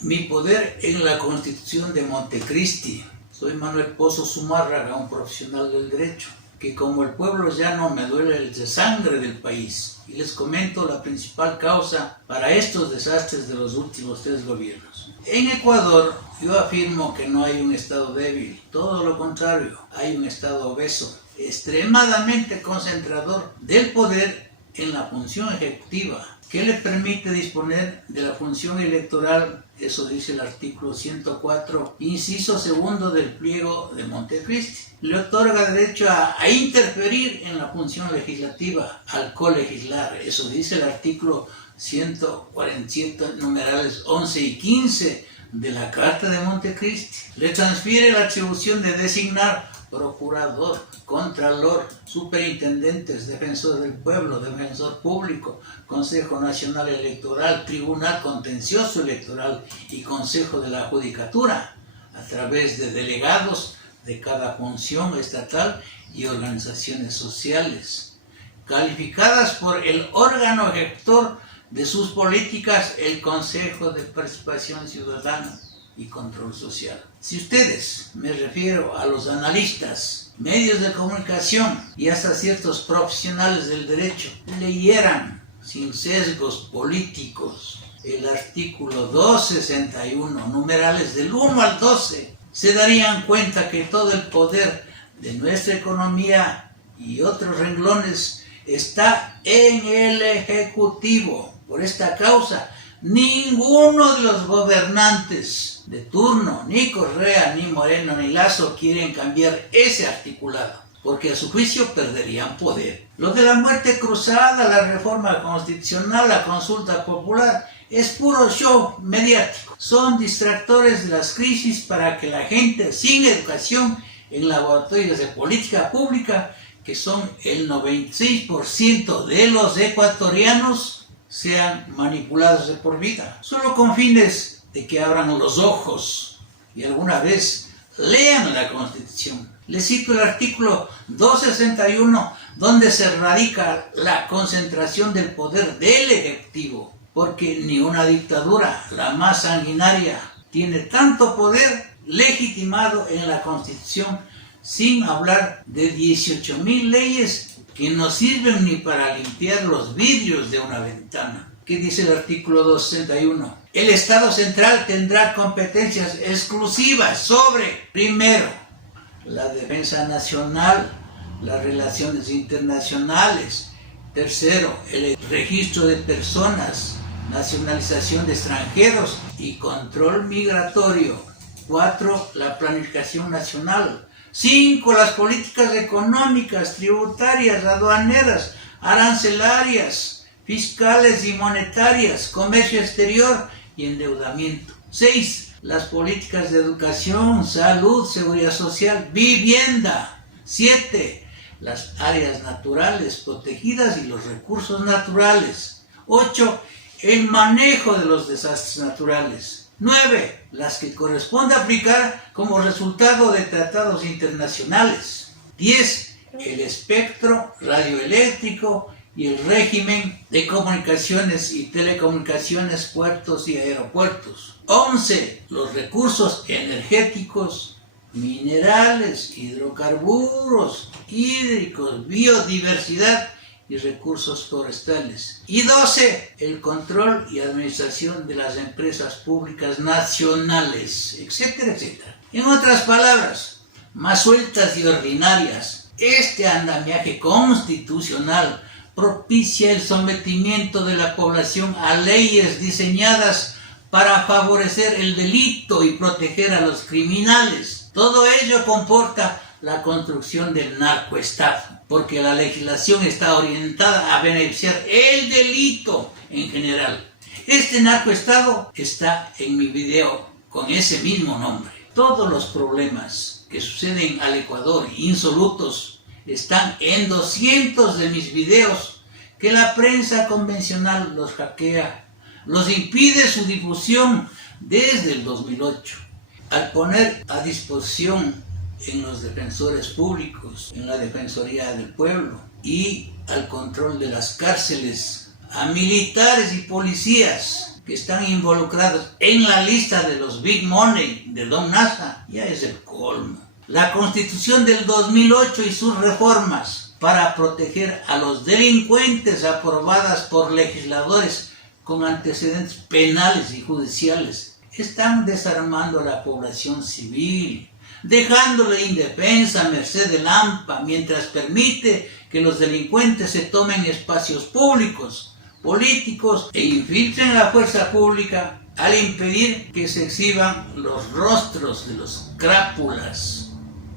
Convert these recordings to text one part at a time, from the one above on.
mi poder en la Constitución de Montecristi. Soy Manuel Pozo Zumárraga, un profesional del derecho, que como el pueblo llano me duele el desangre del país. Y les comento la principal causa para estos desastres de los últimos 3 gobiernos. En Ecuador, yo afirmo que no hay un Estado débil, todo lo contrario, hay un Estado obeso, extremadamente concentrador del poder en la función ejecutiva, que le permite disponer de la función electoral, eso dice el artículo 104, inciso segundo del pliego de Montecristi. Le otorga derecho a interferir en la función legislativa, al colegislar, eso dice el artículo 147, numerales 11 y 15 de la Carta de Montecristi. Le transfiere la atribución de designar procurador, contralor, superintendentes, defensor del pueblo, defensor público, Consejo Nacional Electoral, Tribunal Contencioso Electoral y Consejo de la Judicatura, a través de delegados de cada función estatal y organizaciones sociales, calificadas por el órgano ejecutor de sus políticas, el Consejo de Participación Ciudadana y Control Social. Si ustedes, me refiero a los analistas, medios de comunicación y hasta ciertos profesionales del derecho, leyeran sin sesgos políticos el artículo 261, numerales del 1 al 12, se darían cuenta que todo el poder de nuestra economía y otros renglones está en el Ejecutivo. Por esta causa, ninguno de los gobernantes de turno, ni Correa, ni Moreno, ni Lasso, quieren cambiar ese articulado, porque a su juicio perderían poder. Lo de la muerte cruzada, la reforma constitucional, la consulta popular, es puro show mediático. Son distractores de las crisis para que la gente sin educación en laboratorios de política pública, que son el 96% de los ecuatorianos, sean manipulados de por vida, solo con fines de que abran los ojos y alguna vez lean la Constitución. Les cito el artículo 261, donde se radica la concentración del poder del Ejecutivo, porque ni una dictadura, la más sanguinaria, tiene tanto poder legitimado en la Constitución, sin hablar de 18.000 leyes que no sirven ni para limpiar los vidrios de una ventana. ¿Qué dice el artículo 261? El Estado central tendrá competencias exclusivas sobre, primero, la defensa nacional, las relaciones internacionales, tercero, el registro de personas, nacionalización de extranjeros y control migratorio, 4, la planificación nacional, 5, las políticas económicas, tributarias, aduaneras, arancelarias, fiscales y monetarias, comercio exterior y endeudamiento. 6, las políticas de educación, salud, seguridad social, vivienda. 7, las áreas naturales protegidas y los recursos naturales. 8, el manejo de los desastres naturales. 9, las que corresponde aplicar como resultado de tratados internacionales. 10, el espectro radioeléctrico y el régimen de comunicaciones y telecomunicaciones, puertos y aeropuertos. 11, los recursos energéticos, minerales, hidrocarburos, hídricos, biodiversidad y recursos forestales. Y 12, el control y administración de las empresas públicas nacionales, etcétera, etcétera. En otras palabras, más sueltas y ordinarias, este andamiaje constitucional propicia el sometimiento de la población a leyes diseñadas para favorecer el delito y proteger a los criminales. Todo ello comporta la construcción del narcoestado, porque la legislación está orientada a beneficiar el delito en general. Este narcoestado está en mi video con ese mismo nombre. Todos los problemas que suceden al Ecuador insolutos están en 200 de mis videos que la prensa convencional los hackea, los impide su difusión desde el 2008. Al poner a disposición en los defensores públicos, en la Defensoría del Pueblo y al control de las cárceles a militares y policías que están involucrados en la lista de los Big Money de Don Nasa, ya es el colmo. La Constitución del 2008 y sus reformas para proteger a los delincuentes aprobadas por legisladores con antecedentes penales y judiciales están desarmando a la población civil, dejándola indefensa a merced del AMPA, mientras permite que los delincuentes se tomen espacios públicos, políticos e infiltren la fuerza pública al impedir que se exhiban los rostros de los crápulas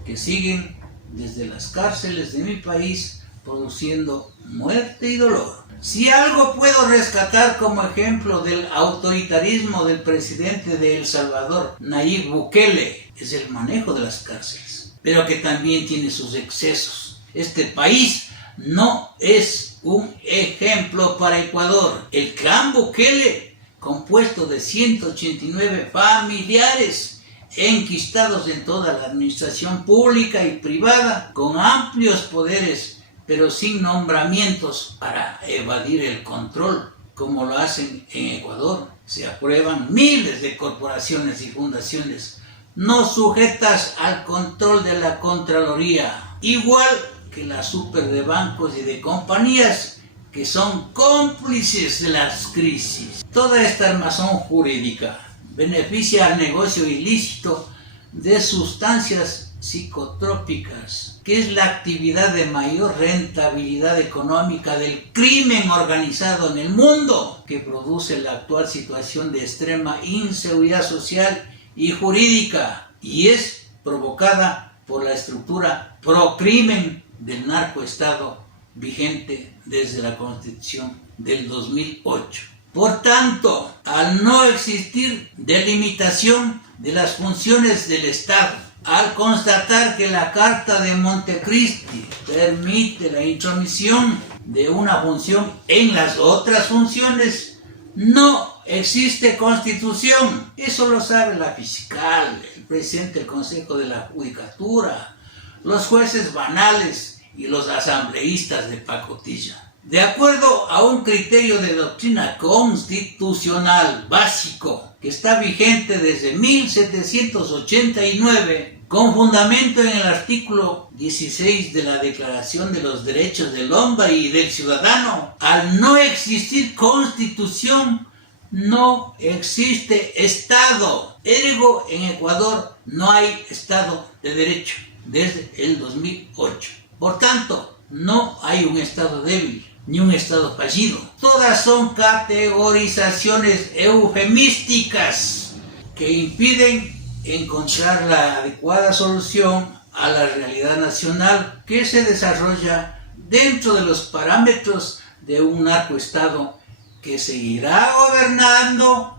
que siguen desde las cárceles de mi país produciendo muerte y dolor. Si algo puedo rescatar como ejemplo del autoritarismo del presidente de El Salvador, Nayib Bukele, es el manejo de las cárceles, pero que también tiene sus excesos. Este país no es un ejemplo para Ecuador. El clan Bukele, compuesto de 189 familiares enquistados en toda la administración pública y privada, con amplios poderes, pero sin nombramientos para evadir el control, como lo hacen en Ecuador. Se aprueban miles de corporaciones y fundaciones no sujetas al control de la Contraloría, igual que la super de bancos y de compañías que son cómplices de las crisis. Toda esta armazón jurídica beneficia al negocio ilícito de sustancias psicotrópicas, que es la actividad de mayor rentabilidad económica del crimen organizado en el mundo, que produce la actual situación de extrema inseguridad social y jurídica, y es provocada por la estructura pro-crimen del narcoestado vigente desde la Constitución del 2008. Por tanto, al no existir delimitación de las funciones del Estado, al constatar que la Carta de Montecristi permite la intromisión de una función en las otras funciones, no existe Constitución. Eso lo sabe la fiscal, el presidente del Consejo de la Judicatura, los jueces banales y los asambleístas de pacotilla. De acuerdo a un criterio de doctrina constitucional básico que está vigente desde 1789, con fundamento en el artículo 16 de la Declaración de los Derechos del Hombre y del Ciudadano, al no existir Constitución, no existe Estado. Ergo, en Ecuador no hay Estado de Derecho desde el 2008. Por tanto, no hay un Estado débil ni un Estado fallido. Todas son categorizaciones eufemísticas que impiden encontrar la adecuada solución a la realidad nacional que se desarrolla dentro de los parámetros de un narcoestado que seguirá gobernando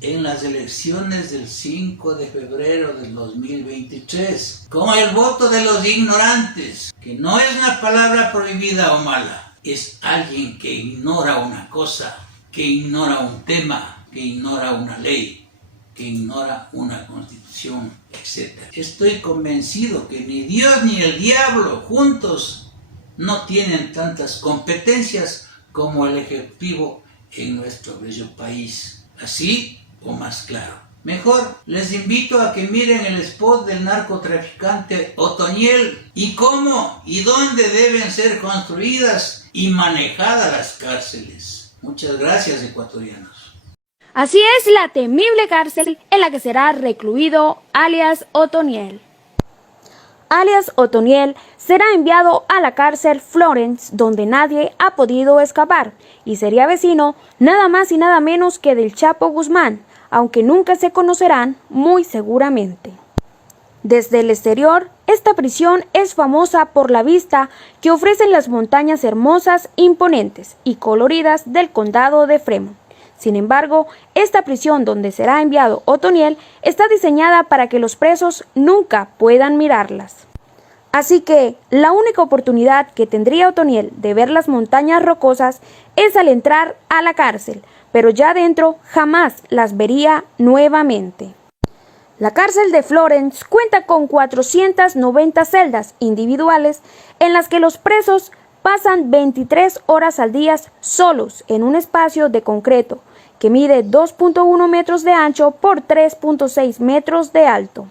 en las elecciones del 5 de febrero del 2023, con el voto de los ignorantes, que no es una palabra prohibida o mala, es alguien que ignora una cosa, que ignora un tema, que ignora una ley, que ignora una constitución, etc. Estoy convencido que ni Dios ni el diablo juntos no tienen tantas competencias como el Ejecutivo en nuestro bello país. Así o más claro. Mejor les invito a que miren el spot del narcotraficante Otoniel y cómo y dónde deben ser construidas y manejadas las cárceles. Muchas gracias, ecuatorianos. Así es la temible cárcel en la que será recluido alias Otoniel. Alias Otoniel será enviado a la cárcel Florence, donde nadie ha podido escapar, y sería vecino nada más y nada menos que del Chapo Guzmán, aunque nunca se conocerán muy seguramente. Desde el exterior, esta prisión es famosa por la vista que ofrecen las montañas hermosas, imponentes y coloridas del condado de Fremont. Sin embargo, esta prisión donde será enviado Otoniel está diseñada para que los presos nunca puedan mirarlas. Así que la única oportunidad que tendría Otoniel de ver las montañas rocosas es al entrar a la cárcel, pero ya dentro jamás las vería nuevamente. La cárcel de Florence cuenta con 490 celdas individuales en las que los presos pasan 23 horas al día solos en un espacio de concreto que mide 2.1 metros de ancho por 3.6 metros de alto.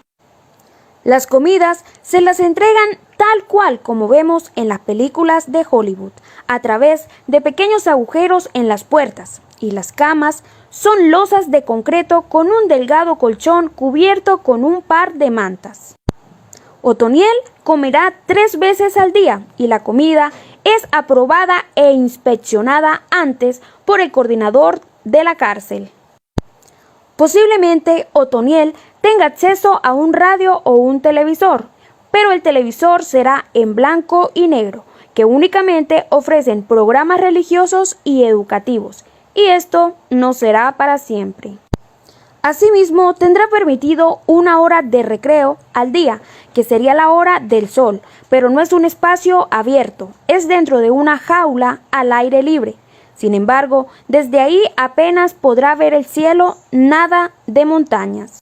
Las comidas se las entregan tal cual como vemos en las películas de Hollywood, a través de pequeños agujeros en las puertas, y las camas son losas de concreto con un delgado colchón cubierto con un par de mantas. Otoniel comerá 3 veces al día y la comida es aprobada e inspeccionada antes por el coordinador de la cárcel. Posiblemente Otoniel tenga acceso a un radio o un televisor, pero el televisor será en blanco y negro, que únicamente ofrecen programas religiosos y educativos, y esto no será para siempre. Asimismo, tendrá permitido 1 hora de recreo al día, que sería la hora del sol, pero no es un espacio abierto, es dentro de una jaula al aire libre. Sin embargo, desde ahí apenas podrá ver el cielo, nada de montañas.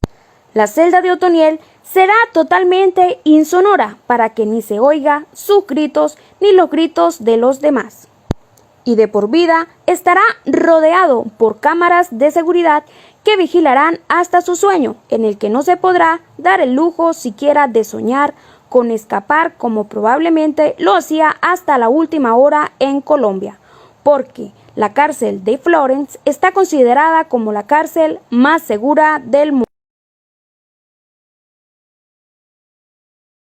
La celda de Otoniel será totalmente insonora para que ni se oiga sus gritos ni los gritos de los demás. Y de por vida estará rodeado por cámaras de seguridad que vigilarán hasta su sueño, en el que no se podrá dar el lujo siquiera de soñar con escapar como probablemente lo hacía hasta la última hora en Colombia, porque la cárcel de Florence está considerada como la cárcel más segura del mundo.